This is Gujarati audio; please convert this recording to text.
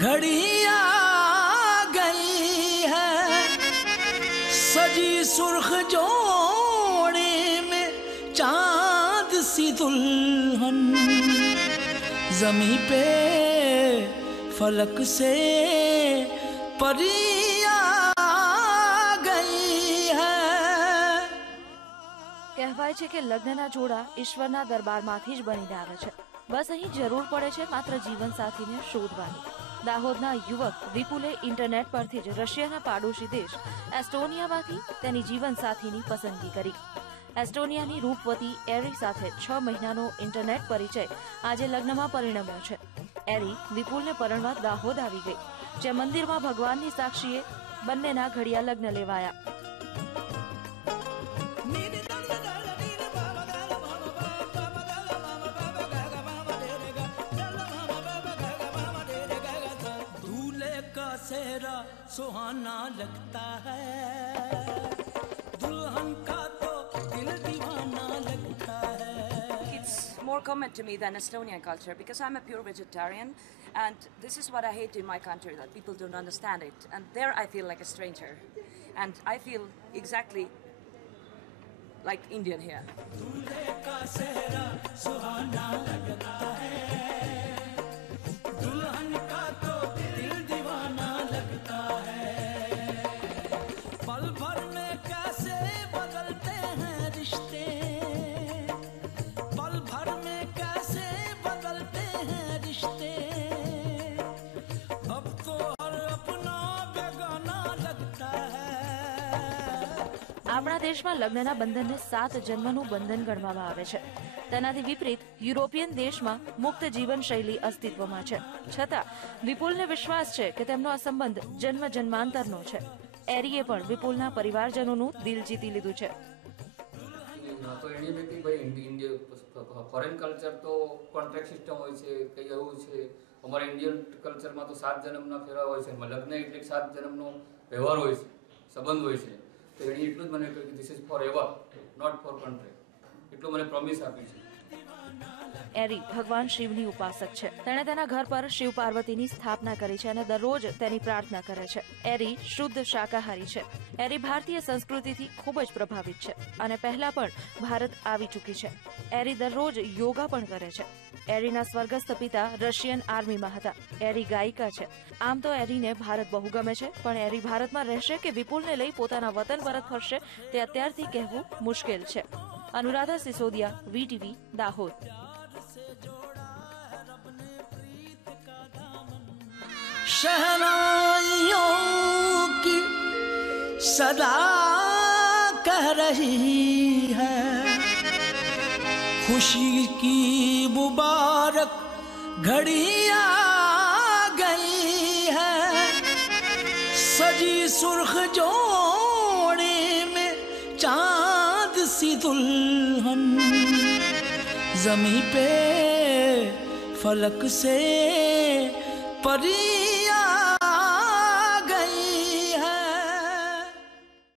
घड़ी आ जमी पे फलक से परी के लग्न जोड़ा ईश्वर न दरबार माथी बनी जावे बस अही जरूर पड़े छे मात्र जीवन साथी ने शोधवा દાહોદના યુવક વિપુલે ઇન્ટરનેટ પરથી જ રશિયાના પાડોશી દેશ એસ્ટોનિયામાંથી તેની જીવન જીવનસાથીની પસંદગી કરી એસ્ટોનિયાની રૂપવતી એરી સાથે છ મહિનાનો ઇન્ટરનેટ પરિચય આજે લગ્નમાં પરિણમ્યો છે એરી વિપુલને પરણવા દાહોદ આવી ગઈ જે મંદિરમાં ભગવાનની સાક્ષીએ બંનેના ઘડિયા લગ્ન લેવાયા सुहाना लगता है दुल्हन का तो दिल दीवाना लगता है It's more common to me than Estonian culture because I'm a pure vegetarian and this is what I hate in my country that people don't understand it and there I feel like a stranger and I feel exactly like Indian here. આપણા દેશમાં લગ્નના બંધનને સાત જન્મનું બંધન ગણવામાં આવે છે તેનાથી વિપરીત યુરોપિયન દેશમાં મુક્ત જીવનશૈલી અસ્તિત્વમાં છે છતાં વિપુલને વિશ્વાસ છે કે તેમનો આ સંબંધ જન્મ જન્માંતરનો છે એરીએ પણ વિપુલના પરિવારજનોનું દિલ જીતી લીધું છે તો એની વ્યક્તિ ભાઈ ઇન્ડિયન ફોરેન કલ્ચર તો કોન્ટ્રાક્ટ સિસ્ટમ હોય છે કંઈ એવું છે અમારા ઇન્ડિયન કલ્ચરમાં તો સાત જન્મના ફેરા હોય છે લગ્ન એટલે સાત જન્મનો વ્યવહાર હોય છે સંબંધ હોય છે તો એણે એટલું જ મને કહ્યું કે this is forever not for country એટલું મને પ્રોમિસ આપ્યું છે एरी भगवान शिवनी उपासक छे तने तने घर पर शिव पार्वती ની સ્થાપના કરી છે અને દરરોજ તેની પ્રાર્થના કરે છે એરી શુદ્ધ શાકાહારી છે એરી ભારતીય સંસ્કૃતિ થી ખૂબ જ પ્રભાવિત છે અને પહેલા પણ ભારત આવી चुकी છે એરી દરરોજ યોગા પણ કરે છે એરી ના સ્વર્ગસ્થપિતા રશિયન આર્મી માં હતા એરી ગાયિકા છે આમ તો એરી ને ભારત બહુ ગમે છે પણ એરી ભારતમાં રહે છે કે વિપુલ ને લઈ પોતાનો વતન પરત ફરશે તે અત્યંત કહેવું મુશ્કેલ છે અનુરાધા सिसोदिया વી ટીવી દાહોદ जोड़ा है रब ने प्रीत का दामन शहनाइयों की सदा कह रही है खुशी की मुबारक घड़ी आ गई है सजी सुर्ख जोड़े में चांद सी दुल्हन जमी पे फलक से परी